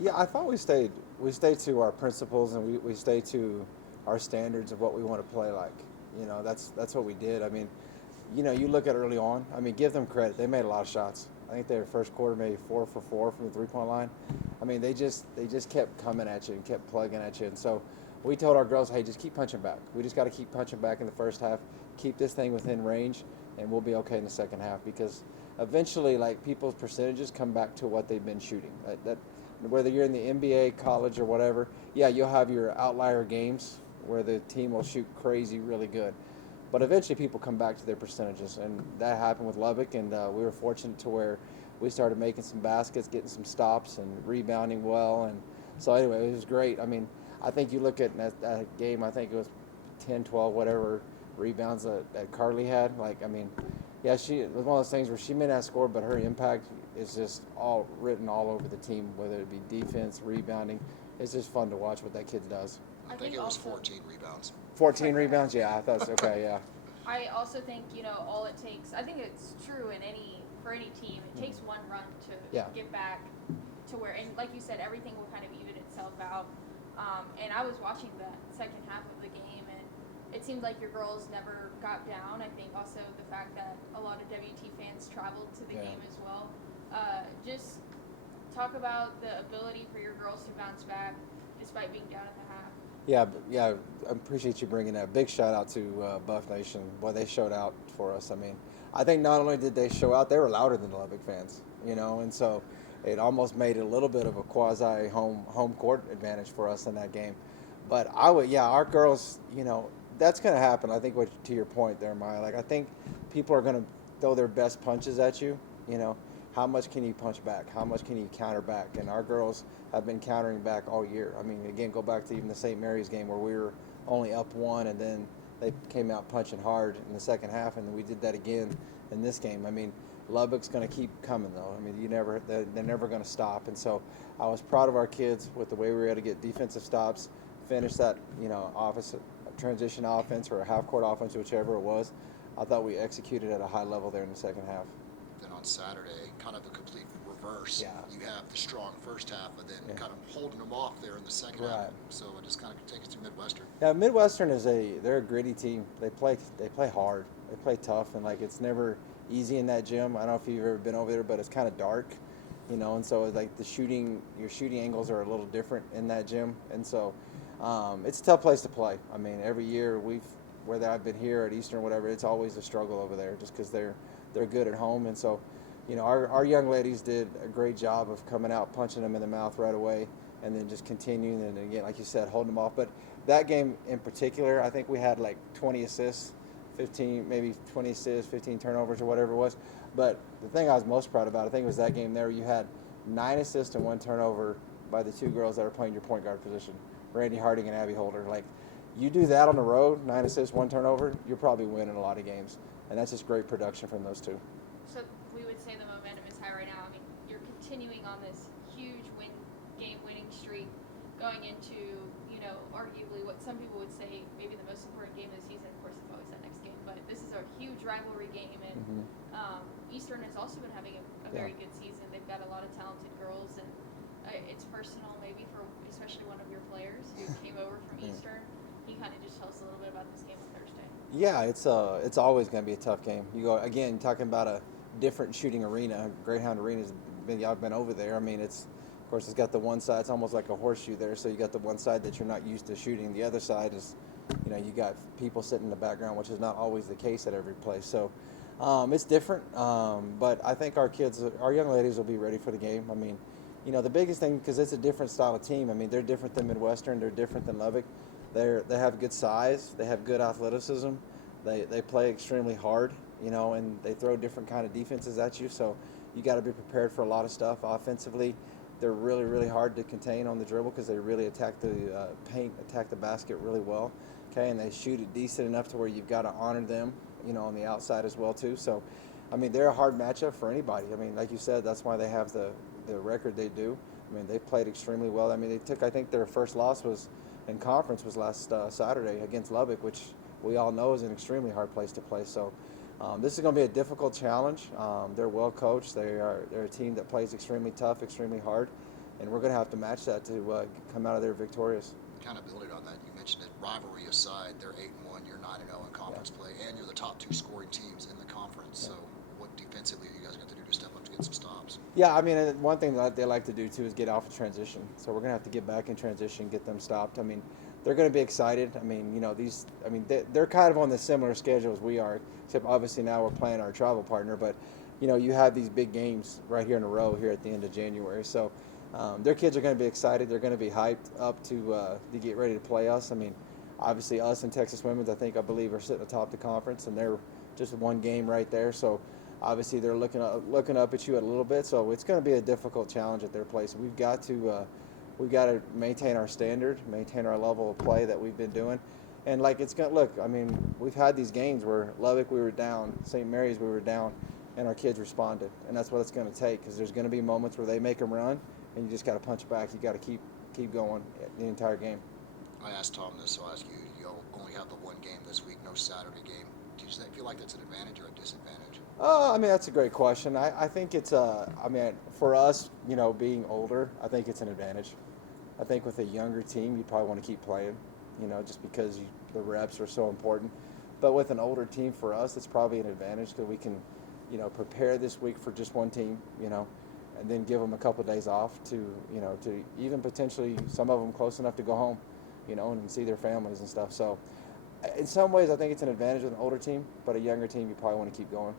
Yeah, I thought we stayed to our principles, and we stayed to our standards of what we want to play like. That's what we did. I mean, you look at early on. I mean, give them credit. They made a lot of shots. I think their first quarter maybe 4 for 4 from the 3-point line. I mean, they just kept coming at you and kept plugging at you. And so we told our girls, hey, just keep punching back. We just got to keep punching back in the first half. Keep this thing within range, and we'll be okay in the second half because eventually, like people's percentages come back to what they've been shooting. That whether you're in the NBA, college, or whatever, yeah, you'll have your outlier games where the team will shoot crazy, really good. But eventually, people come back to their percentages, and that happened with Lubbock. And we were fortunate to where we started making some baskets, getting some stops, and rebounding well. And so, anyway, it was great. I mean, I think you look at that game. I think it was 10, 12, whatever rebounds that Carly had. Like, I mean, yeah, it was one of those things where she may not score, but her impact is just all written all over the team, whether it be defense, rebounding. It's just fun to watch what that kid does. I I think think it was also 14 rebounds. 14 rebounds, yeah, I thought so. Okay, yeah. I also think all it takes. I think it's true in any for any team. It takes one run to Yeah. get back to where, and like you said, everything will kind of even itself out. And I was watching the second half of the game, and it seemed like your girls never got down. I think also the fact that a lot of WT fans traveled to the Yeah. game as well. Just talk about the ability for your girls to bounce back despite being down at the half. Yeah, I appreciate you bringing that. Big shout out to Buff Nation. Boy, they showed out for us. I mean, I think not only did they show out, they were louder than the Lubbock fans, and so it almost made it a little bit of a quasi home court advantage for us in that game. But yeah, our girls, that's going to happen. I think to your point there, Maya, like I think people are going to throw their best punches at you. You know, how much can you punch back? How much can you counter back? And our girls have been countering back all year. I mean, again, go back to even the St. Mary's game where we were only up one, and then they came out punching hard in the second half, and we did that again in this game. I mean, Lubbock's going to keep coming though. I mean, they're never going to stop. And so I was proud of our kids with the way we were able to get defensive stops, finish that office transition offense or a half court offense, whichever it was. I thought we executed at a high level there in the second half. Then on Saturday, kind of a complete reverse. Yeah. You have the strong first half, and then Yeah. kind of holding them off there in the second half. Right. So it just kind of takes us to Midwestern. Yeah, Midwestern they're a gritty team. They play hard. They play tough, and like it's never easy in that gym. I don't know if you've ever been over there, but it's kind of dark, and so like your shooting angles are a little different in that gym, and so it's a tough place to play. I mean, every year whether I've been here at Eastern or whatever, it's always a struggle over there, just because they're good at home, and so our young ladies did a great job of coming out, punching them in the mouth right away, and then just continuing, and again, like you said, holding them off. But that game in particular, I think we had like 20 assists, 15, maybe 20 assists, 15 turnovers or whatever it was. But the thing I was most proud about, I think, was that game there. You had 9 assists and 1 turnover by the 2 girls that are playing your point guard position, Randy Harding and Abby Holder. Like, you do that on the road, 9 assists, 1 turnover, you're probably winning a lot of games, and that's just great production from those 2. So we would say the momentum is high right now. I mean, you're continuing on this huge game-winning streak, going into arguably what some people would say maybe the most important game of the season. Of course, it's always that next game, but this is a huge rivalry game, and Eastern has also been having a very good season. They've got a lot of talented girls, and it's personal maybe for especially one of your players who came over from Eastern. Can you kind of just tell us a little bit about this game on Thursday? Yeah, it's always going to be a tough game. You go again talking about a different shooting arena. Greyhound Arena's I've been over there. I mean, of course it's got the one side. It's almost like a horseshoe there. So you got the one side that you're not used to shooting. The other side is, you got people sitting in the background, which is not always the case at every place. So it's different. But I think our young ladies will be ready for the game. I mean, the biggest thing, because it's a different style of team. I mean, they're different than Midwestern. They're different than Lubbock. They have good size. They have good athleticism. They play extremely hard, and they throw different kind of defenses at you. So you got to be prepared for a lot of stuff. Offensively, they're really, really hard to contain on the dribble because they really attack the paint, attack the basket really well. Okay, and they shoot it decent enough to where you've got to honor them, on the outside as well too. So, I mean, they're a hard matchup for anybody. I mean, like you said, that's why they have the record they do. I mean, they played extremely well. I mean, I think their first loss was in conference was last Saturday against Lubbock, which we all know is an extremely hard place to play. So this is going to be a difficult challenge. They're well coached. They're a team that plays extremely tough, extremely hard. and we're going to have to match that to come out of there victorious. Kind of building on that, you mentioned it. Rivalry aside, they're 8-1. You're 9-0 in conference play, and you're the top 2 scoring teams in the conference. So, what defensively you guys got to do to step up to get some stops? Yeah, I mean, one thing that they like to do too is get off of transition. So we're going to have to get back in transition, get them stopped. I mean, they're going to be excited. I mean, you know, they're kind of on the similar schedule as we are, except obviously now we're playing our travel partner. But, you know, you have these big games right here in a row here at the end of January. So their kids are going to be excited. They're going to be hyped up to get ready to play us. I mean, obviously us and Texas Women's, I believe, are sitting atop the conference, and they're just one game right there. So obviously they're looking up at you a little bit. So it's going to be a difficult challenge at their place. We've got to maintain our standard, maintain our level of play that we've been doing. And like it's going to look, I mean, we've had these games where Lubbock we were down, St. Mary's we were down, and our kids responded. And that's what it's going to take, because there's going to be moments where they make them run, and you just got to punch back. You got to keep going the entire game. I asked Tom this, so I'll ask you. You'll only have the one game this week, no Saturday game. Do you feel like that's an advantage or a disadvantage? I mean, that's a great question. I think it's, I mean, for us, you know, being older, I think it's an advantage. I think with a younger team, you probably want to keep playing, you know, just because the reps are so important. But with an older team, for us, it's probably an advantage because we can, you know, prepare this week for just one team, you know, and then give them a couple of days off to, you know, to even potentially some of them close enough to go home, you know, and see their families and stuff. So in some ways, I think it's an advantage with an older team, but a younger team, you probably want to keep going.